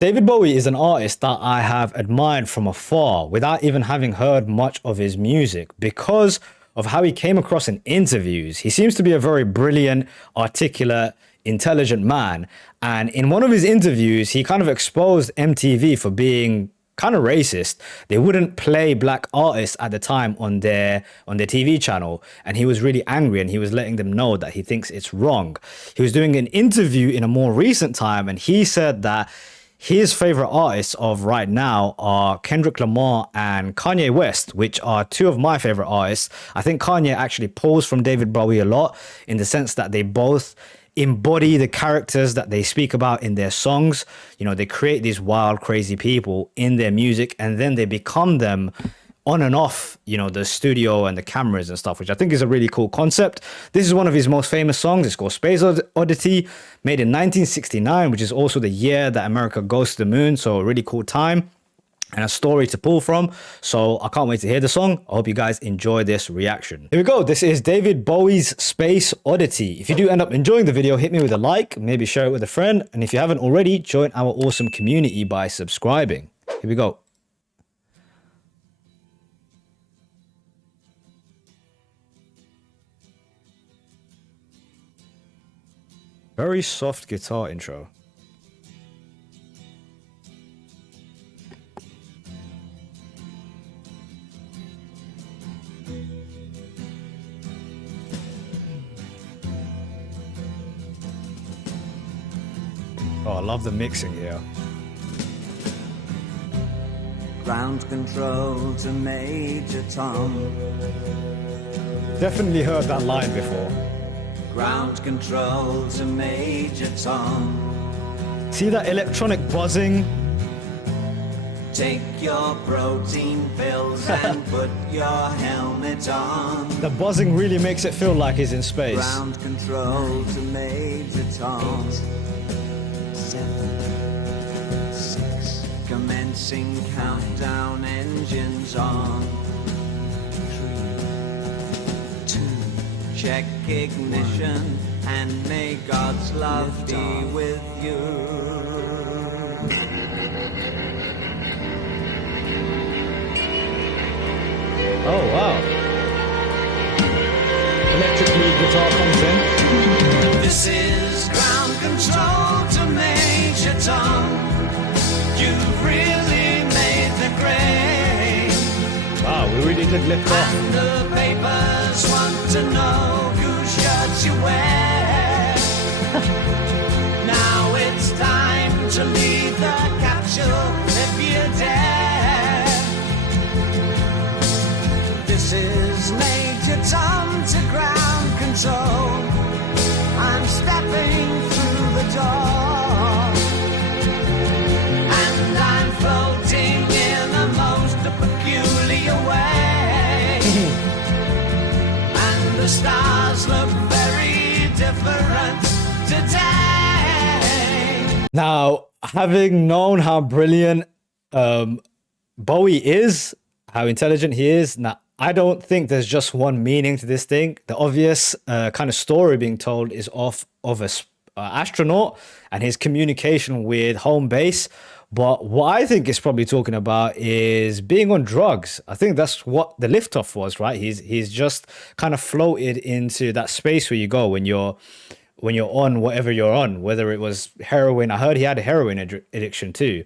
David Bowie is an artist that I have admired from afar without even having heard much of his music because of how he came across in interviews. He seems to be a very brilliant, articulate, intelligent man. And in one of his interviews, he kind of exposed MTV for being kind of racist. They wouldn't play black artists at the time on their TV channel, and he was really angry and he was letting them know that he thinks it's wrong. He was doing an interview in a more recent time and he said that his favorite artists of right now are Kendrick Lamar and Kanye West, which are two of my favorite artists. I think Kanye actually pulls from David Bowie a lot in the sense that they both embody the characters that they speak about in their songs. You know, they create these wild, crazy people in their music and then they become them on and off, you know, the studio and the cameras and stuff, which I think is a really cool concept. This is one of his most famous songs. It's called Space Oddity, made in 1969, which is also the year that America goes to the moon. So a really cool time and a story to pull from. So I can't wait to hear the song. I hope you guys enjoy this reaction. Here we go. This is David Bowie's Space Oddity. If you do end up enjoying the video, hit me with a like, maybe share it with a friend. And if you haven't already, join our awesome community by subscribing. Here we go. Very soft guitar intro. Oh, I love the mixing here. Ground control to Major Tom. Definitely heard that line before. Ground control to Major Tom. See that electronic buzzing? Take your protein pills and put your helmet on. The buzzing really makes it feel like he's in space. Ground control to Major Tom. 7, 6. Commencing countdown, engines on. 3, 2. Check ignition and may God's love be with you. Oh wow. Electric lead guitar comes in. This is ground control to Major Tom. You've really made the grade. Wow, we really did lift off. And the papers want to know whose shirts you wear. Now it's time to leave the capsule if you dare. This is Major Tom to ground control. I'm stepping through the door, and I'm floating in a most peculiar way. And the stars look very different today. Now, having known how brilliant Bowie is, how intelligent he is, now I don't think there's just one meaning to this thing. The obvious kind of story being told is of a astronaut and his communication with home base. But what I think it's probably talking about is being on drugs. I think that's what the liftoff was, right? He's just kind of floated into that space where you go when you're on whatever you're on, whether it was heroin. I heard he had a heroin addiction too.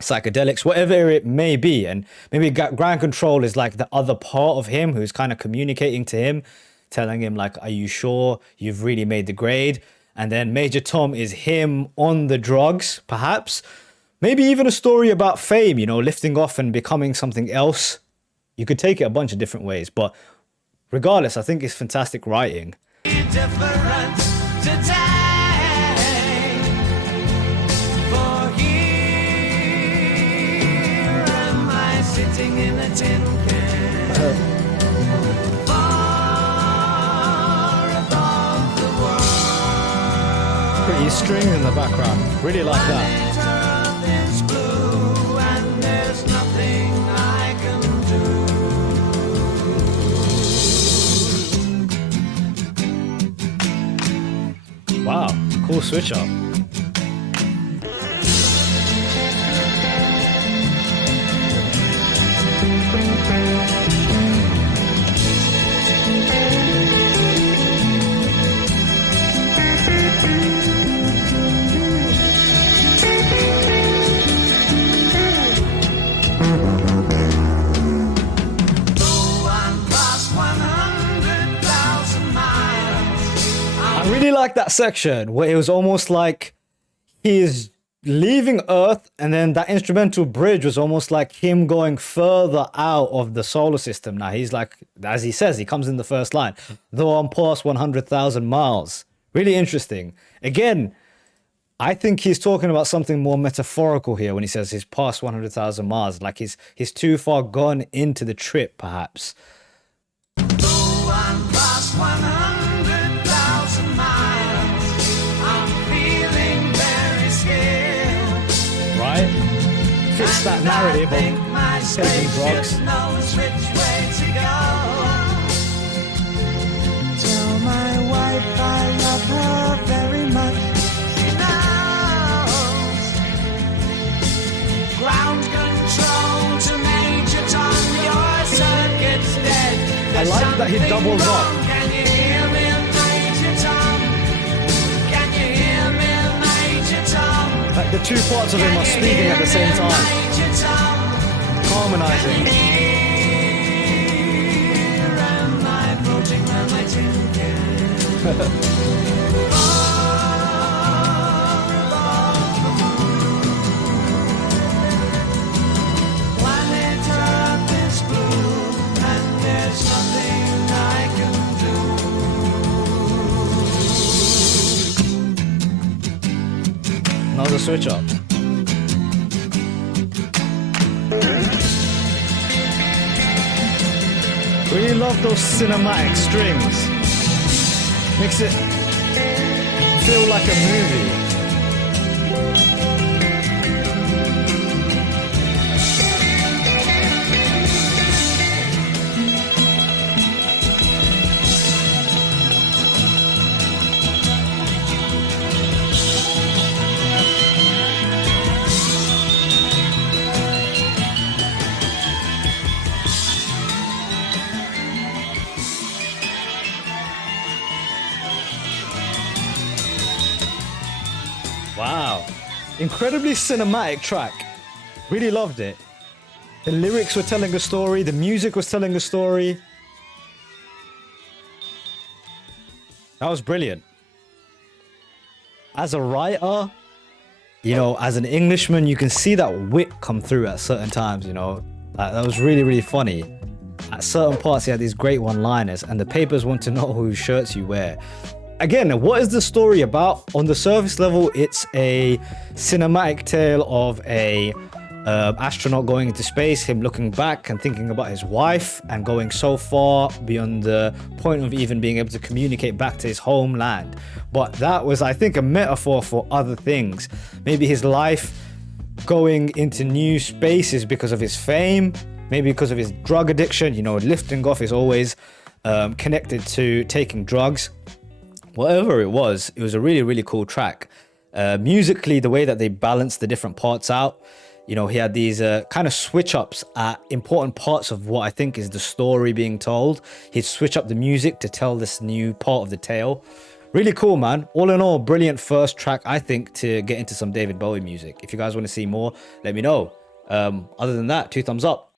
Psychedelics, whatever it may be. And maybe ground control is like the other part of him who's kind of communicating to him, telling him like, are you sure you've really made the grade? And then Major Tom is him on the drugs, perhaps. Maybe even a story about fame, you know, lifting off and becoming something else. You could take it a bunch of different ways, but regardless, I think it's fantastic writing. Different today. For here am I sitting in a tin can, far above the world. Pretty strings in the background. Really like that. Earth is blue and there's nothing I can do. Wow, cool switch up. like that section where it was almost like he is leaving Earth, and then that instrumental bridge was almost like him going further out of the solar system. Now he's like, as he says, he comes in the first line, though I'm past 100,000 miles. Really interesting. Again, I think he's talking about something more metaphorical here when he says he's past 100,000 miles, like he's too far gone into the trip, perhaps. Though I'm past 100,000 miles, I'm feeling very scared. Right? Fits that narrative of taking drugs. Knows which way to go. Tell my wife I love her very much. She knows. Ground control to Major Tom. Your circuit's dead. I like that he doubles up. Can you hear me, Major Tom? Can you hear me, Major Tom? Like the two parts of him are speaking at the same time, harmonizing. Here am I floating on my tin Planet Earth is blue, and there's nothing I can do. Another switch up. Really love those cinematic strings. Makes it feel like a movie. Wow. Incredibly cinematic track. Really loved it. The lyrics were telling a story. The music was telling a story. That was brilliant. As a writer, you know, as an Englishman, you can see that wit come through at certain times, you know. That was really, really funny. At certain parts, he had these great one-liners, and the papers want to know whose shirts you wear. Again, what is the story about? On the surface level, it's a cinematic tale of a astronaut going into space, him looking back and thinking about his wife and going so far beyond the point of even being able to communicate back to his homeland. But that was, I think, a metaphor for other things. Maybe his life going into new spaces because of his fame, maybe because of his drug addiction. You know, lifting off is always connected to taking drugs. Whatever it was a really, really cool track. Musically, the way that they balanced the different parts out, you know, he had these kind of switch ups at important parts of what I think is the story being told. He'd switch up the music to tell this new part of the tale. Really cool, man. All in all, brilliant first track, I think, to get into some David Bowie music. If you guys want to see more, let me know. Other than that, 2 thumbs up.